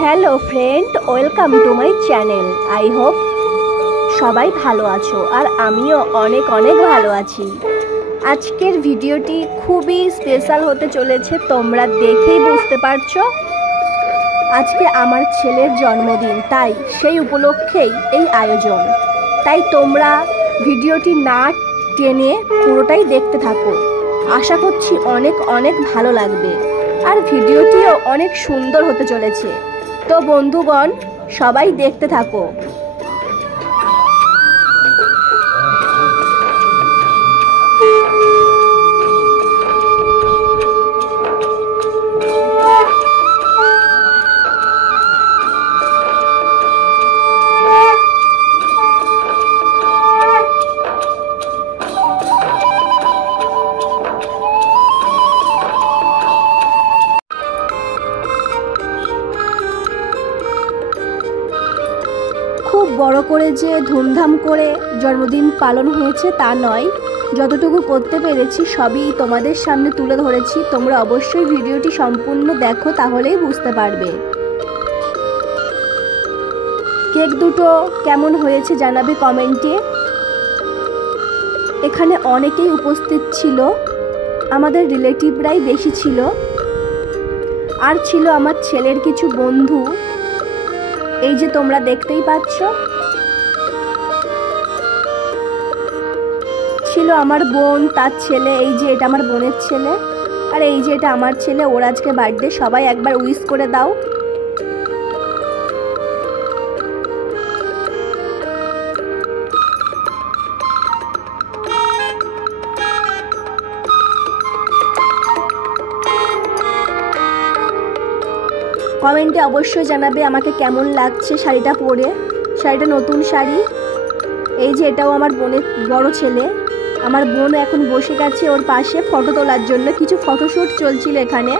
Hello friend, welcome to my channel. I hope সবাই ভালো আছো আর আমিও অনেক অনেক ভালো আছি। আজকের ভিডিওটি খুবই স্পেশাল হতে চলেছে, তোমরা দেখেই বুঝতে পারছো। আজকে আমার ছেলের জন্মদিন, তাই সেই উপলক্ষেই এই আয়োজন। তাই তোমরা ভিডিওটি না টেনে পুরোটাই দেখতে থাকো। আশা করছি অনেক অনেক ভালো লাগবে আর ভিডিওটিও অনেক সুন্দর হতে চলেছে। তো বন্ধুগণ, সবাই দেখতে থাকো। খুব বড় করে যে ধুমধাম করে জন্মদিন পালন হয়েছে তা নয়, যতটুকু করতে পেরেছি সবই তোমাদের সামনে তুলে ধরেছি। তোমরা অবশ্যই ভিডিওটি সম্পূর্ণ দেখো, তাহলেই বুঝতে পারবে। কেক দুটো কেমন হয়েছে জানাবে কমেন্টে। এখানে অনেকেই উপস্থিত ছিল, আমাদের রিলেটিভরাই বেশি ছিল, আর ছিল আমার ছেলের কিছু বন্ধু। এই যে তোমরা দেখতেই পাচ্ছ, ছিল আমার বোন, তার ছেলে, এই যে এটা আমার বোনের ছেলে, আর এই যে এটা আমার ছেলে। ওর আজকে বার্থডে, সবাই একবার উইশ করে দাও। কমেন্টে অবশ্যই জানাবে আমাকে কেমন লাগছে শাড়িটা পরে। শাড়িটা নতুন শাড়ি। এই যে এটাও আমার বোনের বড় ছেলে। আমার বোন এখন বসে গেছে ওর পাশে ফটো তোলার জন্য। কিছু ফটোশ্যুট চলছিল এখানে।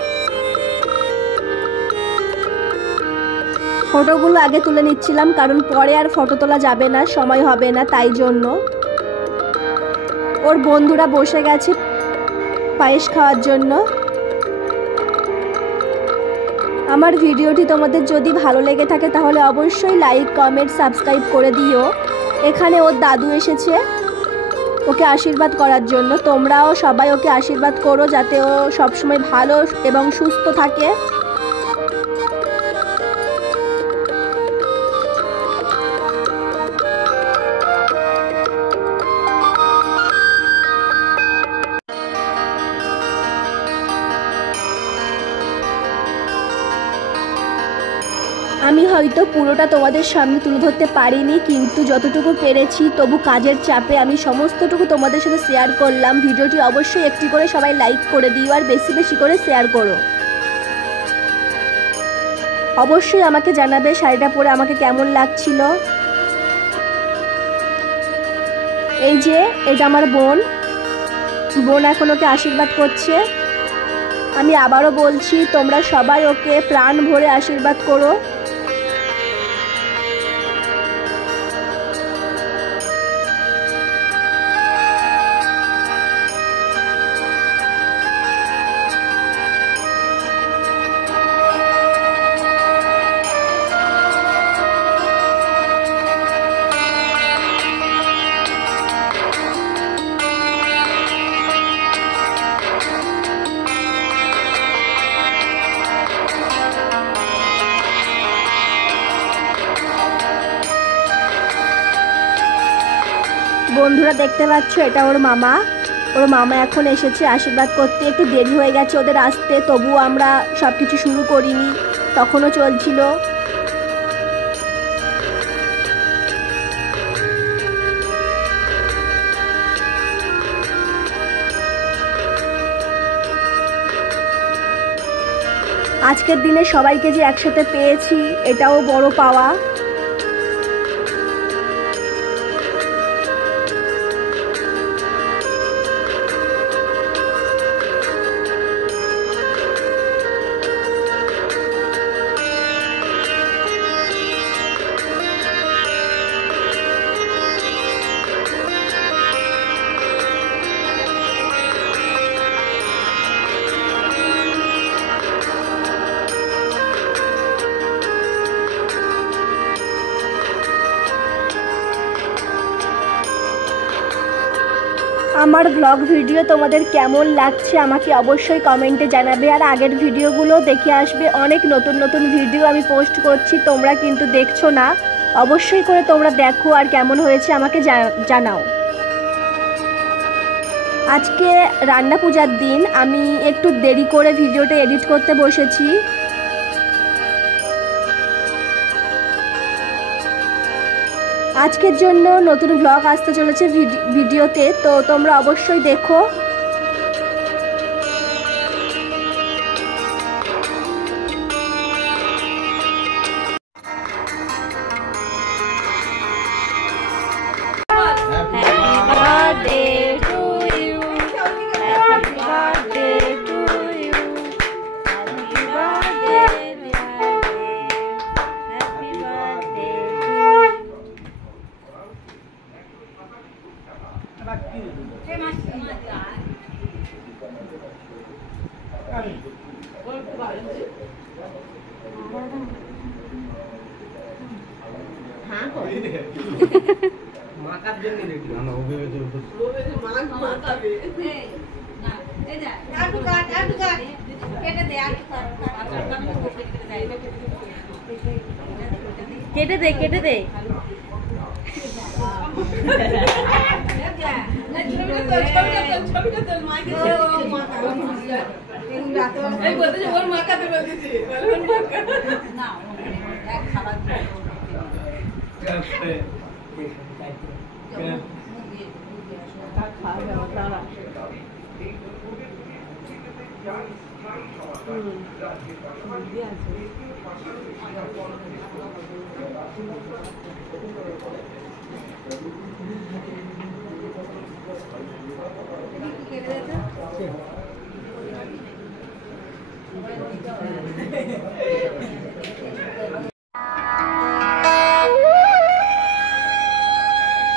ফটোগুলো আগে তুলে নিচ্ছিলাম, কারণ পরে আর ফটো তোলা যাবে না, সময় হবে না, তাই জন্য। ওর বন্ধুরা বসে গেছে পায়েস খাওয়ার জন্য। আমার ভিডিওটি তোমাদের যদি ভালো লেগে থাকে তাহলে অবশ্যই লাইক, কমেন্ট, সাবস্ক্রাইব করে দিও। এখানে ওর দাদু এসেছে ওকে আশীর্বাদ করার জন্য। তোমরাও সবাই ওকে আশীর্বাদ করো যাতে ও সবসময় ভালো এবং সুস্থ থাকে। আমি হয়তো পুরোটা তোমাদের সামনে তুলে ধরতে পারিনি, কিন্তু যতটুকু পেরেছি, তবু কাজের চাপে আমি সমস্তটুকু তোমাদের সাথে শেয়ার করলাম। ভিডিওটি অবশ্যই একটি করে সবাই লাইক করে দিও আর বেশি বেশি করে শেয়ার করো। অবশ্যই আমাকে জানাবে শাড়িটা পরে আমাকে কেমন লাগছিল। এই যে এটা আমার বোন এখন ওকে আশীর্বাদ করছে। আমি আবারও বলছি, তোমরা সবাই ওকে প্রাণ ভরে আশীর্বাদ করো। বন্ধুরা দেখতে পাচ্ছ, এটা ওর মামা এখন এসেছে আশীর্বাদ করতে। একটু দেরি হয়ে গেছে ওদের আসতে, তবুও আমরা সব কিছু শুরু করিনি, তখনও চলছিল। আজকের দিনে সবাইকে যে একসাথে পেয়েছি, এটাও বড় পাওয়া। আমার ব্লগ ভিডিও তোমাদের কেমন লাগছে আমাকে অবশ্যই কমেন্টে জানাবে। আর আগের ভিডিওগুলো দেখে আসবে, অনেক নতুন নতুন ভিডিও আমি পোস্ট করছি, তোমরা কিন্তু দেখছো না। অবশ্যই করে তোমরা দেখো আর কেমন হয়েছে আমাকে জানাও। আজকে রান্না পূজার দিন, আমি একটু দেরি করে ভিডিওটা এডিট করতে বসেছি। আজকের জন্য নতুন ব্লগ আসতে চলেছে ভিডিওতে, তো তোমরা অবশ্যই দেখো। কেটে দে কেটে দে।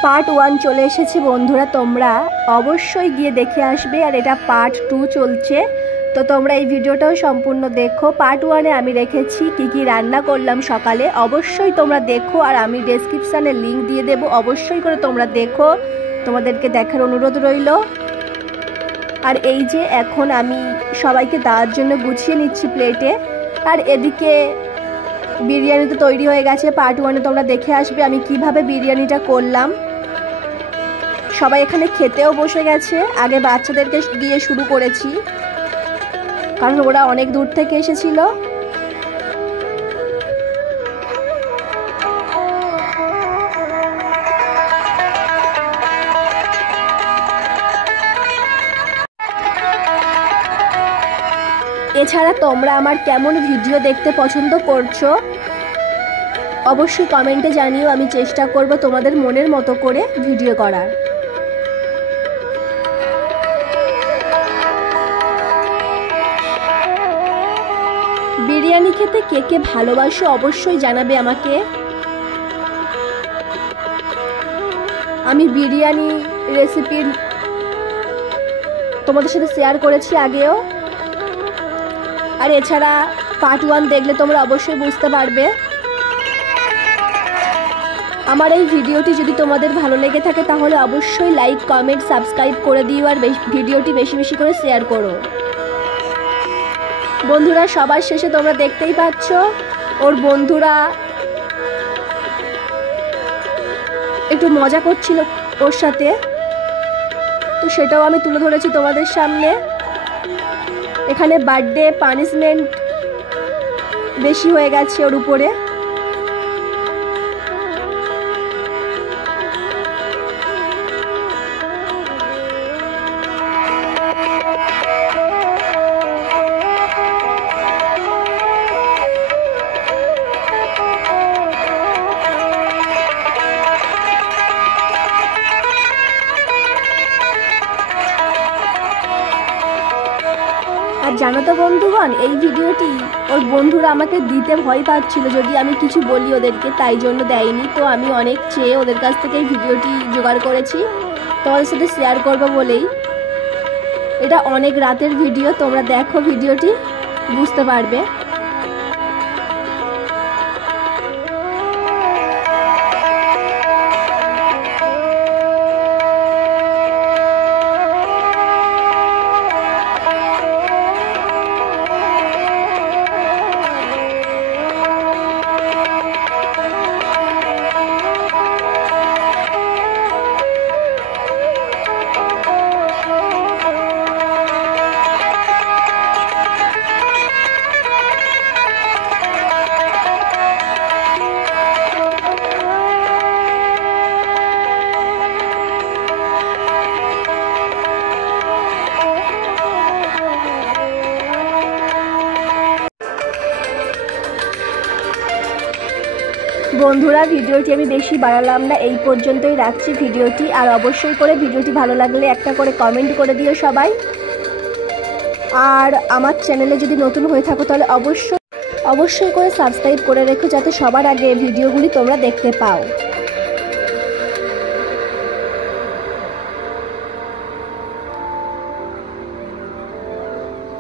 পার্ট 1 চলে এসেছে বন্ধুরা, তোমরা অবশ্যই গিয়ে দেখে আসবে। আর এটা পার্ট 2 চলছে, তো তোমরা এই ভিডিওটাও সম্পূর্ণ দেখো। পার্ট 1-এ আমি রেখেছি কি কি রান্না করলাম সকালে, অবশ্যই তোমরা দেখো। আর আমি ডেসক্রিপশানে লিংক দিয়ে দেবো, অবশ্যই করে তোমরা দেখো, তোমাদেরকে দেখার অনুরোধ রইল। আর এই যে এখন আমি সবাইকে দেওয়ার জন্য গুছিয়ে নিচ্ছি প্লেটে। আর এদিকে বিরিয়ানি তো তৈরি হয়ে গেছে, পার্ট 1-এ তোমরা দেখে আসবে আমি কিভাবে বিরিয়ানিটা করলাম। সবাই এখানে খেতেও বসে গেছে, আগে বাচ্চাদেরকে দিয়ে শুরু করেছি কারণ ওরা অনেক দূর থেকে এসেছিল। এছাড়া তোমরা আমার কেমন ভিডিও দেখতে পছন্দ করছো অবশ্যই কমেন্টে জানিও, আমি চেষ্টা করব তোমাদের মনের মতো করে ভিডিও করার। বিরিয়ানি খেতে কে কে ভালোবাসো অবশ্যই জানাবে আমাকে। আমি বিরিয়ানি রেসিপি তোমাদের সাথে শেয়ার করেছি আগেও। আর এছাড়া পার্ট 1 দেখলে তোমরা অবশ্যই বুঝতে পারবে। আমার এই ভিডিওটি যদি তোমাদের ভালো লেগে থাকে তাহলে অবশ্যই লাইক কমেন্ট সাবস্ক্রাইব করে দিও। আর ভিডিওটি বেশি বেশি করে শেয়ার করো বন্ধুরা। সবার শেষে তোমরা দেখতেই পাচ্ছ ওর বন্ধুরা একটু মজা করছিল ওর সাথে, তো সেটাও আমি তুলে ধরেছি তোমাদের সামনে। এখানে বার্থডে পানিশমেন্ট বেশি হয়ে গেছে ওর উপরে। আর জানো তো বন্ধুগণ, এই ভিডিওটি ওর বন্ধুরা আমাকে দিতে ভয় পাচ্ছিল যদি আমি কিছু বলি ওদেরকে, তাই জন্য দেয়নি। তো আমি অনেক চেয়ে ওদের কাছ থেকে এই ভিডিওটি জোগাড় করেছি তোমাদের সাথে শেয়ার করবো বলেই। এটা অনেক রাতের ভিডিও, তোমরা দেখো ভিডিওটি বুঝতে পারবে। বন্ধুরা, ভিডিওটি আমি বেশি বাড়ালাম না, এই পর্যন্তই রাখছি ভিডিওটি। আর অবশ্যই করে ভিডিওটি ভালো লাগলে একটা করে কমেন্ট করে দিও সবাই। আর আমার চ্যানেলে যদি নতুন হয়ে থাকো তাহলে অবশ্যই করে সাবস্ক্রাইব করে রেখো, যাতে সবার আগে ভিডিওগুলি তোমরা দেখতে পাও।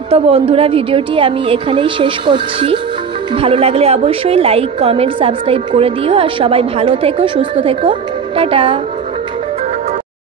তো বন্ধুরা, ভিডিওটি আমি এখানেই শেষ করছি। ভালো লাগলে অবশ্যই লাইক, কমেন্ট, সাবস্ক্রাইব করে দিও। আর সবাই ভালো থেকো, সুস্থ থেকো। টাটা।